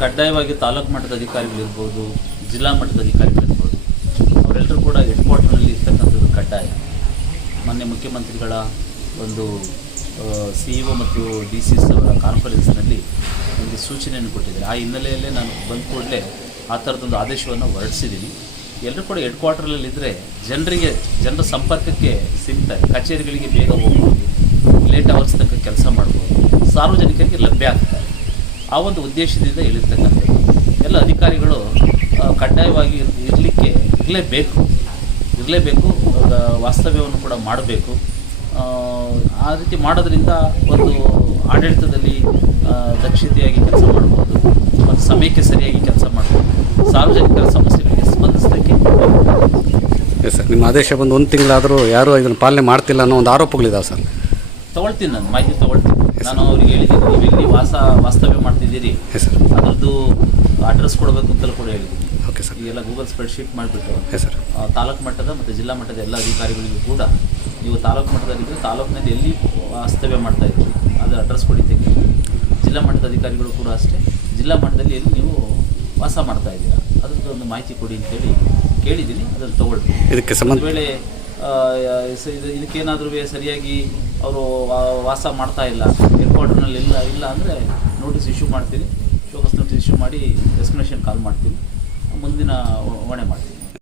ಕಡ್ಡಾಯವಾಗಿ ತಾಲೂಕು ಮಟ್ಟದ ಅಧಿಕಾರಿಗಳಿರ್ಬೋದು ಜಿಲ್ಲಾ ಮಟ್ಟದ ಅಧಿಕಾರಿಗಳಿರ್ಬೋದು ಅವರೆಲ್ಲರೂ ಕೂಡ ಹೆಡ್ ಕ್ವಾರ್ಟರ್ನಲ್ಲಿ ಇರ್ತಕ್ಕಂಥದ್ದು ಕಡ್ಡಾಯ. ಮೊನ್ನೆ ಮುಖ್ಯಮಂತ್ರಿಗಳ ಒಂದು ಸಿ ಇ ಒ ಮತ್ತು ಡಿ ಸಿ ಎಸ್ ಅವರ ಕಾನ್ಫರೆನ್ಸ್ನಲ್ಲಿ ನನಗೆ ಸೂಚನೆಯನ್ನು ಕೊಟ್ಟಿದ್ದಾರೆ. ಆ ಹಿನ್ನೆಲೆಯಲ್ಲೇ ನಾನು ಬಂದ ಕೂಡಲೇ ಆ ಥರದೊಂದು ಆದೇಶವನ್ನು ಹೊರಡಿಸಿದ್ದೀನಿ. ಎಲ್ಲರೂ ಕೂಡ ಹೆಡ್ ಕ್ವಾರ್ಟರ್ನಲ್ಲಿ ಇದ್ದರೆ ಜನರಿಗೆ, ಜನರ ಸಂಪರ್ಕಕ್ಕೆ ಸಿಗ್ತಾರೆ. ಕಚೇರಿಗಳಿಗೆ ಬೇಗ ಹೋಗ್ಬೋದು ಲೇಟ್ ಅವರ್ಸ್ ತನಕ ಕೆಲಸ ಮಾಡ್ಬೋದು. ಸಾರ್ವಜನಿಕರಿಗೆ ಲಭ್ಯ ಆಗ್ತಾರೆ ಆ ಒಂದು ಉದ್ದೇಶದಿಂದ ಹೇಳಿರ್ತಕ್ಕಂಥದ್ದು ಎಲ್ಲ ಅಧಿಕಾರಿಗಳು ಕಡ್ಡಾಯವಾಗಿ ಇರಲಿಕ್ಕೆ ಇರಲೇಬೇಕು. ಇರಲೇಬೇಕು ವಾಸ್ತವ್ಯವನ್ನು ಕೂಡ ಮಾಡಬೇಕು. ಆ ರೀತಿ ಮಾಡೋದ್ರಿಂದ ಒಂದು ಆಡಳಿತದಲ್ಲಿ ದಕ್ಷತೆಯಾಗಿ ಕೆಲಸ ಮಾಡ್ಬೋದು, ಮತ್ತು ಸಮಯಕ್ಕೆ ಸರಿಯಾಗಿ ಕೆಲಸ ಮಾಡ್ಬೋದು. ಸಾರ್ವಜನಿಕರ ಸಮಸ್ಯೆಗಳಿಗೆ ಸ್ಪಂದಿಸಲಿಕ್ಕೆ ಸರ್ ನಿಮ್ಮ ಆದೇಶ ಬಂದು ಒಂದು ತಿಂಗಳಾದರೂ ಯಾರೂ ಇದನ್ನು ಪಾಲನೆ ಮಾಡ್ತಿಲ್ಲ ಅನ್ನೋ ಒಂದು ಆರೋಪಗಳಿದಾವೆ ಸರ್ ತಗೊಳ್ತೀನಿ ನಾನು ಮಾಹಿತಿ ತಗೊಳ್ತೀನಿ. ನಾನು ಅವ್ರಿಗೆ ಹೇಳಿದ್ದೀನಿ ನೀವು ಇಲ್ಲಿ ವಾಸ ವಾಸ್ತವ್ಯ ಮಾಡ್ತಿದ್ದೀರಿ. ಸರ್ ಅದರದ್ದು ಅಡ್ರೆಸ್ ಕೊಡಬೇಕು ಅಂತಲೂ ಕೂಡ ಹೇಳಿದ್ದೀನಿ. ಓಕೆ ಸರ್ ಈಗೆಲ್ಲ ಗೂಗಲ್ ಸ್ಪ್ರೆಡ್ಶೀಟ್ ಮಾಡಿಬಿಟ್ಟು ಸರ್ ತಾಲೂಕು ಮಟ್ಟದ ಮತ್ತು ಜಿಲ್ಲಾ ಮಟ್ಟದ ಎಲ್ಲ ಅಧಿಕಾರಿಗಳಿಗೂ ಕೂಡ ನೀವು ತಾಲೂಕು ಮಟ್ಟದಲ್ಲಿದ್ದರೆ ತಾಲೂಕಿನಲ್ಲಿ ಎಲ್ಲಿ ವಾಸ್ತವ್ಯ ಮಾಡ್ತಾ ಇದ್ದೀರಿ ಅದರ ಅಡ್ರೆಸ್ ಕೊಡಿ ತೆಗಿ ಜಿಲ್ಲಾ ಮಟ್ಟದ ಅಧಿಕಾರಿಗಳು ಕೂಡ ಅಷ್ಟೇ ಜಿಲ್ಲಾ ಮಟ್ಟದಲ್ಲಿ ಎಲ್ಲಿ ನೀವು ವಾಸ ಮಾಡ್ತಾ ಇದ್ದೀರಾ ಅದ್ರದ್ದು ಒಂದು ಮಾಹಿತಿ ಕೊಡಿ ಅಂತೇಳಿ ಕೇಳಿದ್ದೀನಿ ಅದನ್ನು ತೊಗೊಳ್ತೀನಿ. ಇದಕ್ಕೆ ವೇಳೆ ಇದಕ್ಕೇನಾದರೂ ಸರಿಯಾಗಿ ಅವರು ವಾಸ ಮಾಡ್ತಾ ಇಲ್ಲ. ಏರ್ಪೋರ್ಟ್ನಲ್ಲಿ ಇಲ್ಲ ಇಲ್ಲ ಅಂದರೆ ನೋಟಿಸ್ ಇಶ್ಯೂ ಮಾಡ್ತೀನಿ. ಶೋಕಸ್ ನೋಟಿಸ್ ಇಶ್ಯೂ ಮಾಡಿ ಎಕ್ಸ್ಪ್ಲನೇಷನ್ ಕಾಲ್ ಮಾಡ್ತೀನಿ. ಮುಂದಿನ ಹೊಣೆ ಮಾಡ್ತೀನಿ.